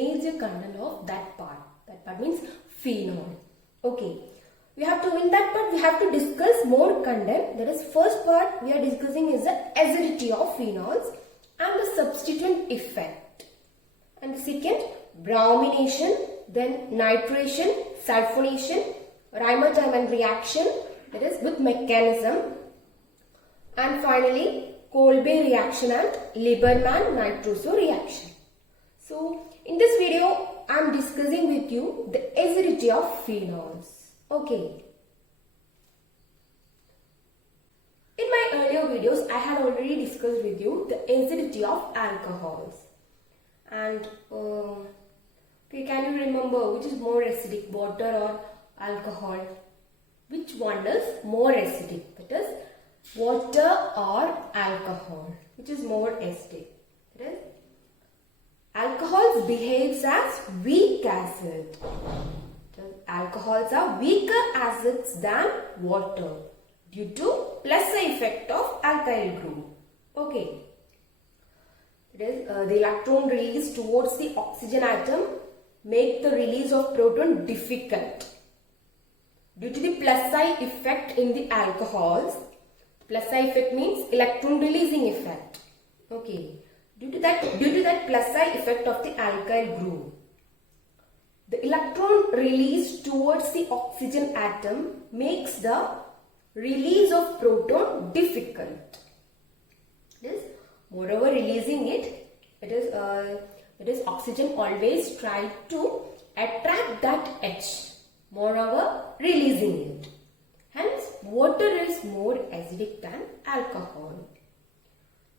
major content of that part. That part means phenol. Okay. In that part we have to discuss more content. That is, first part we are discussing is the acidity of phenols and the substituent effect. And the second, bromination, then nitration, sulfonation, Reimer time and reaction, that is with mechanism, and finally Kolbe reaction and Lieberman-Nitroso reaction. So in this video I am discussing with you the acidity of phenols. Okay. In my earlier videos I had already discussed with you the acidity of alcohols. And okay, can you remember which is more acidic, water or alcohol? Which one is more acidic? That is, water or alcohol? Which is more acidic? That is, alcohols behaves as weak acid. Alcohols are weaker acids than water due to plus effect of alkyl group. Okay. It is the electron release towards the oxygen atom make the release of proton difficult due to the plus I effect in the alcohols. Plus I effect means electron releasing effect. Okay. Due to that plus I effect of the alkyl group, the electron release towards the oxygen atom makes the release of proton difficult. This, moreover, releasing it is oxygen always try to attract that H. Moreover, releasing it. Hence, water is more acidic than alcohol.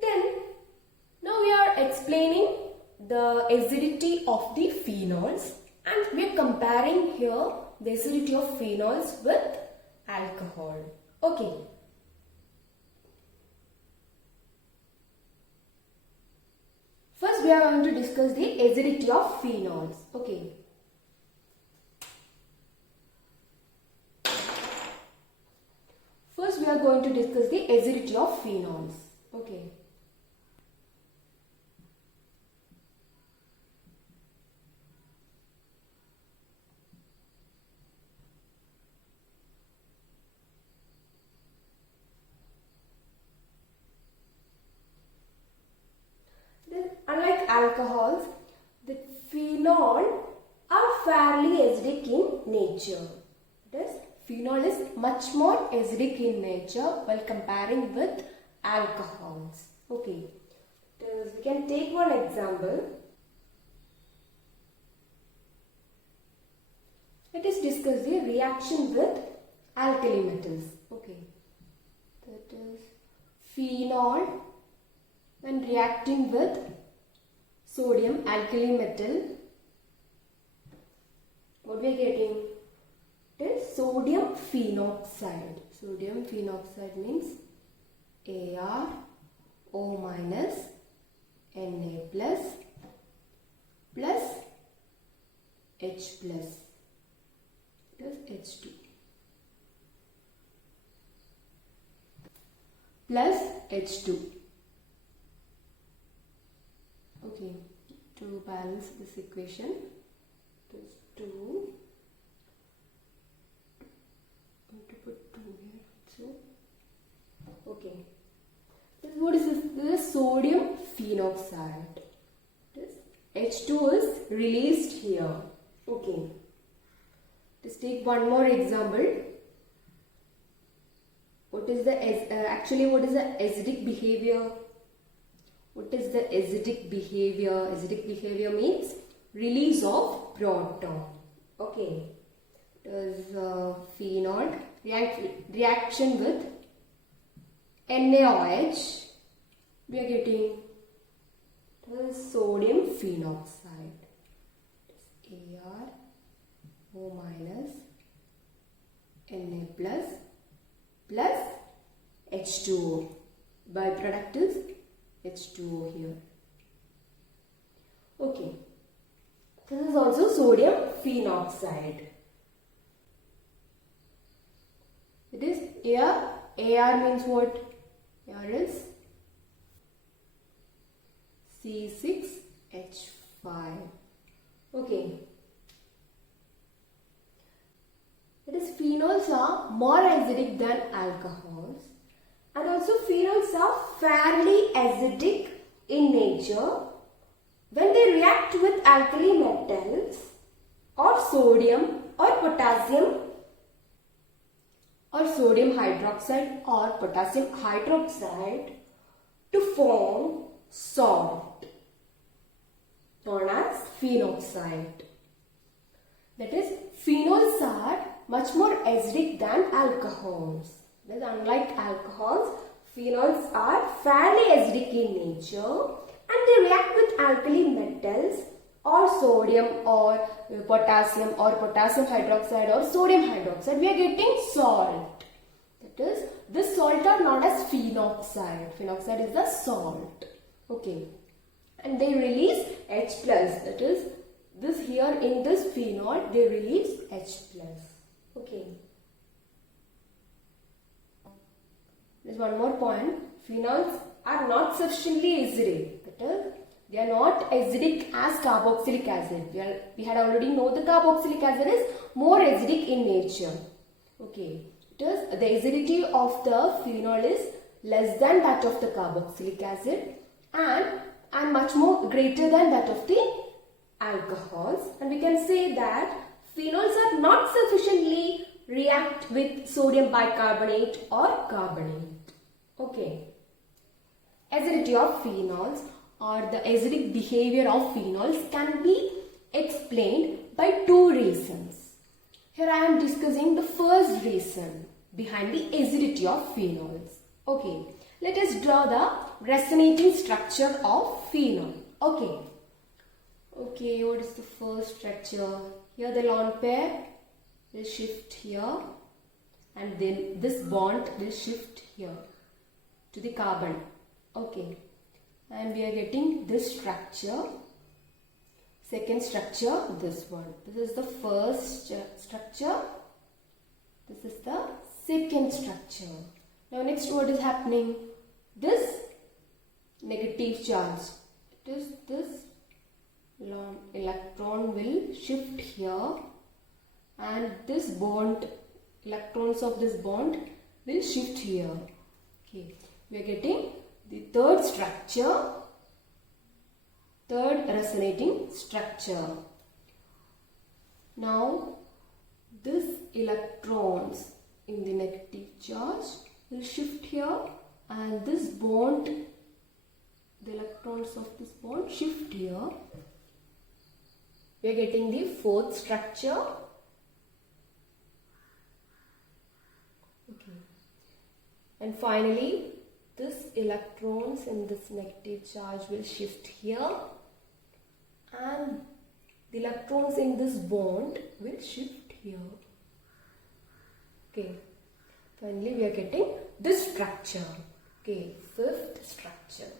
Then, now we are explaining the acidity of the phenols, and we are comparing here the acidity of phenols with alcohol. Okay. First, we are going to discuss the acidity of phenols. Okay. First, we are going to discuss the acidity of phenols. Okay. Unlike alcohols, the phenol are fairly acidic in nature. That is, phenol is much more acidic in nature while comparing with alcohols. Okay. We can take one example. Let us discuss the reaction with alkali metals. Okay. That is, phenol when reacting with sodium alkali metal, what we are getting? It is sodium phenoxide. Sodium phenoxide means ArO minus Na plus plus H plus. It is H2 plus H2. Okay, to balance this equation, it is 2. I'm going to put 2 here. So, okay. What is this? This is sodium phenoxide. This H2 is released here. Okay. Let's take one more example. What is the acidic behavior? What is the acidic behavior? Acidic behavior means release of proton. Okay. Does phenol reaction with NaOH? We are getting sodium phenoxide. ArO minus Na plus plus H2O. Byproduct is H2O here. Okay. This is also sodium phenoxide. It is Ar. Ar means what? Ar is C6H5. Okay. That is, phenols are more acidic than alcohols, and also phenols are fairly acidic in nature when they react with alkali metals or sodium or potassium or sodium hydroxide or potassium hydroxide to form salt known as phenoxide. That is, phenols are much more acidic than alcohols. That is, unlike alcohols, phenols are fairly acidic in nature and they react with alkali metals or sodium or potassium hydroxide or sodium hydroxide. We are getting salt. That is, this salt are known as phenoxide. Phenoxide is the salt. Okay. And they release H plus. That is, this here in this phenol they release H plus. Okay. There's one more point. Phenols are not sufficiently acidic. That is, they are not acidic as carboxylic acid. We had already know the carboxylic acid is more acidic in nature. Okay. It is, the acidity of the phenol is less than that of the carboxylic acid and much more greater than that of the alcohols. And we can say that phenols are not sufficiently react with sodium bicarbonate or carbonate. Okay. Acidity of phenols or the acidic behavior of phenols can be explained by two reasons. Here I am discussing the first reason behind the acidity of phenols. Okay, let us draw the resonating structure of phenol. Okay, what is the first structure? Here the lone pair will shift here and then this bond will shift here to the carbon. Okay, and we are getting this structure. Second structure, this one. This is the first structure. This is the second structure. Now next what is happening? This negative charge. It is this lone electron will shift here and this bond, electrons of this bond will shift here. Okay, we are getting the third structure, third resonating structure. Now this electrons in the negative charge will shift here and this bond, the electrons of this bond shift here. We are getting the fourth structure. Okay. And finally, this electrons in this negative charge will shift here and the electrons in this bond will shift here. Okay. Finally, we are getting this structure. Okay, fifth structure.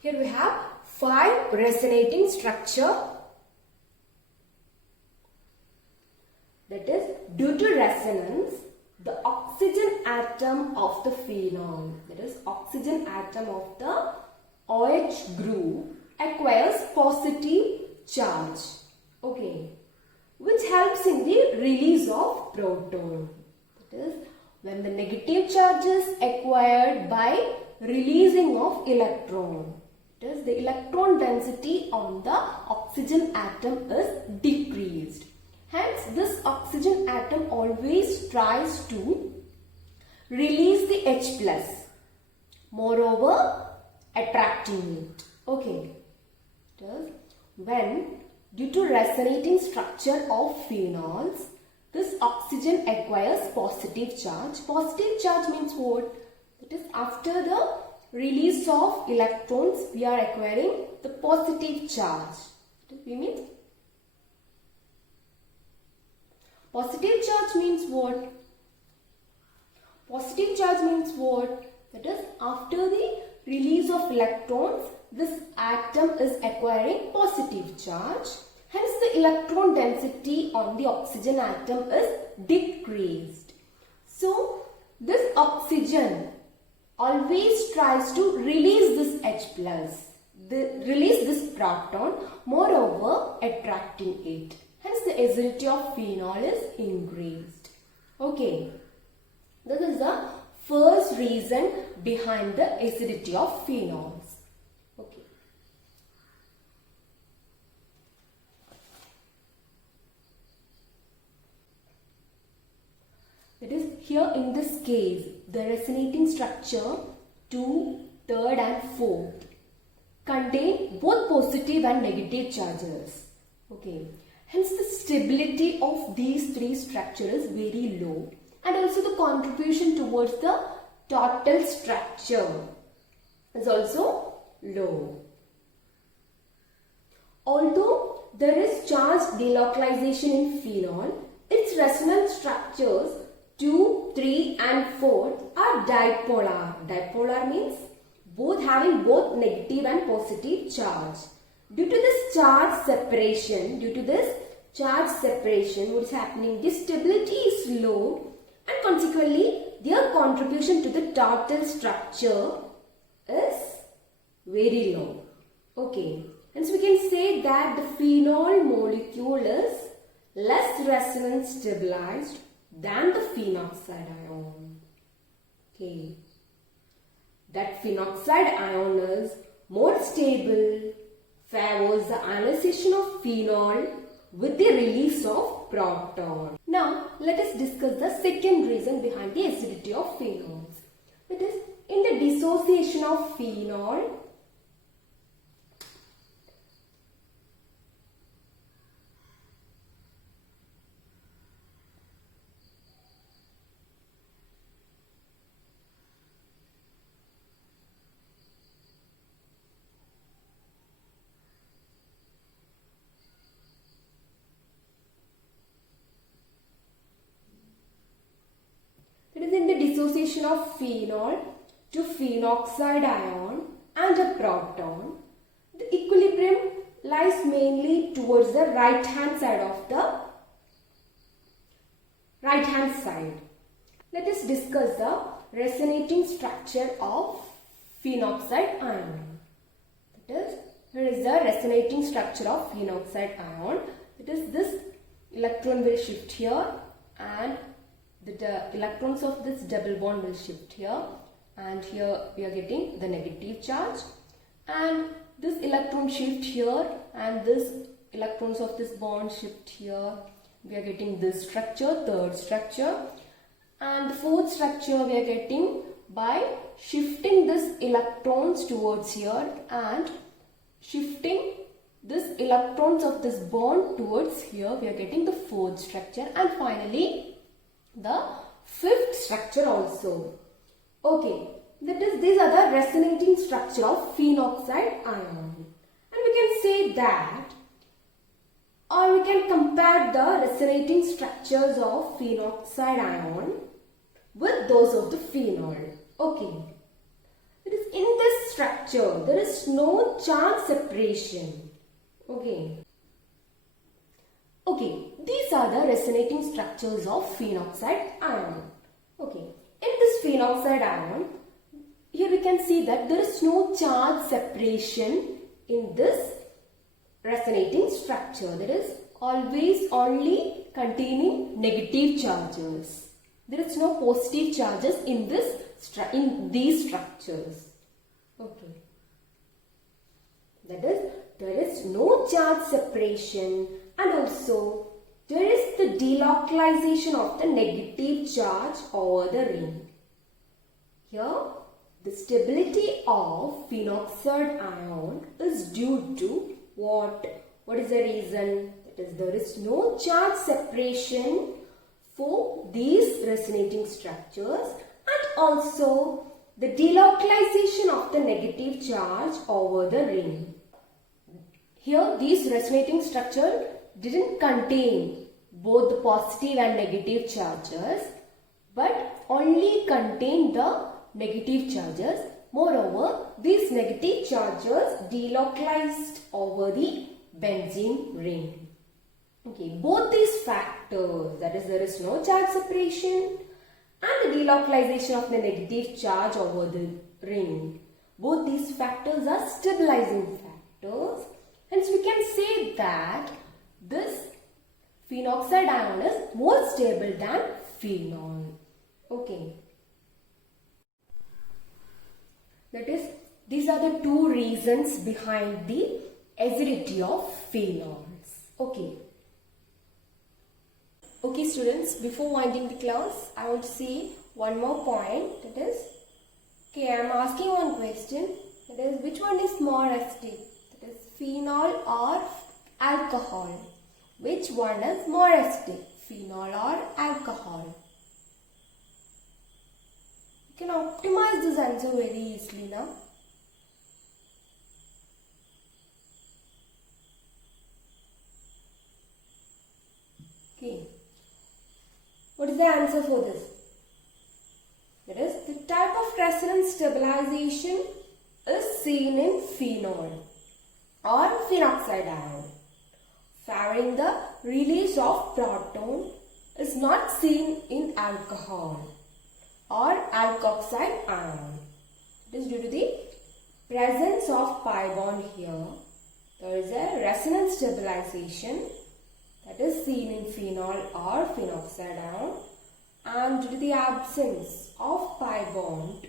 Here we have 5 resonating structure. That is, due to resonance, the oxygen atom of the phenol, that is, oxygen atom of the OH group acquires positive charge. Okay, which helps in the release of proton. That is, when the negative charge is acquired by releasing of electron, that is, the electron density on the oxygen atom is decreased. Hence, this oxygen atom always tries to release the H plus, moreover attracting it. Okay, thus, when due to resonating structure of phenols, this oxygen acquires positive charge. Positive charge means what? That is, after the release of electrons, we are acquiring the positive charge. We mean positive charge means what? Positive charge means what? That is, after the release of electrons, this atom is acquiring positive charge. Hence, the electron density on the oxygen atom is decreased. So, this oxygen always tries to release this H plus. release this proton, moreover attracting it. Hence the acidity of phenol is increased. Okay, this is the first reason behind the acidity of phenols. Okay. That is, here in this case, the resonating structure 2, 3rd and 4th contain both positive and negative charges. Okay. Hence the stability of these three structures is very low, and also the contribution towards the total structure is also low. Although there is charge delocalization in phenol, its resonance structures 2, 3 and 4 are dipolar. Dipolar means having both negative and positive charge. Due to this charge separation, what is happening? The stability is low, and consequently their contribution to the total structure is very low. Okay, hence we can say that the phenol molecule is less resonance stabilized than the phenoxide ion. Okay, that phenoxide ion is more stable, favors the ionization of phenol with the release of proton. Now let us discuss the second reason behind the acidity of phenols. That is, in the dissociation of phenol, dissociation of phenol to phenoxide ion and a proton, the equilibrium lies mainly towards the right hand side. Let us discuss the resonating structure of phenoxide ion. That is, here is the resonating structure of phenoxide ion. It is this electron will shift here, and the electrons of this double bond will shift here, and here we are getting the negative charge, and this electron shift here, and this electrons of this bond shift here. We are getting this structure, third structure, and the fourth structure we are getting by shifting this electrons towards here and shifting this electrons of this bond towards here. We are getting the fourth structure, and finally the fifth structure also. Okay, that is, these are the resonating structure of phenoxide ion, and we can say that, or we can compare the resonating structures of phenoxide ion with those of the phenol. Okay, it is in this structure there is no charge separation. Okay, these are the resonating structures of phenoxide ion. Okay, in this phenoxide ion, here we can see that there is no charge separation in this resonating structure. That is always only containing negative charges. There is no positive charges in these structures. Okay, that is, there is no charge separation, and also there is the delocalization of the negative charge over the ring. Here the stability of phenoxide ion is due to what? What is the reason? That is, there is no charge separation for these resonating structures, and also the delocalization of the negative charge over the ring. Here these resonating structure didn't contain both the positive and negative charges, but only contain the negative charges. Moreover, these negative charges delocalized over the benzene ring. Okay, both these factors, that is, there is no charge separation and the delocalization of the negative charge over the ring, Both these factors are stabilizing factors. Hence we can say that this phenoxide ion is more stable than phenol. Okay. That is, these are the two reasons behind the acidity of phenols. Okay. Okay students, before winding the class, I want to say one more point. That is, okay, I am asking one question. That is, which one is more acidic? That is, phenol or alcohol? Which one is more acidic? Phenol or alcohol? You can optimize this answer very easily now. Okay. What is the answer for this? That is, the type of resonance stabilization is seen in phenol or phenoxide ion. Favoring the release of proton is not seen in alcohol or alkoxide ion. It is due to the presence of pi bond here. There is a resonance stabilization that is seen in phenol or phenoxide ion, and due to the absence of pi bond,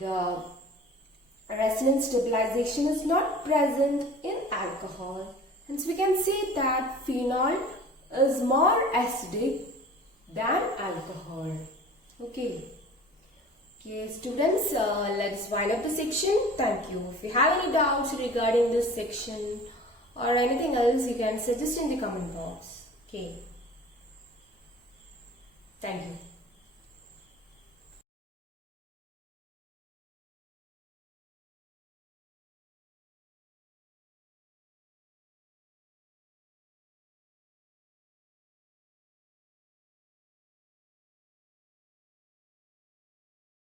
the resonance stabilization is not present in alcohol. Hence we can say that phenol is more acidic than alcohol. Okay. Okay students, let's wind up the section. Thank you. If you have any doubts regarding this section or anything else, you can suggest in the comment box. Okay. Thank you.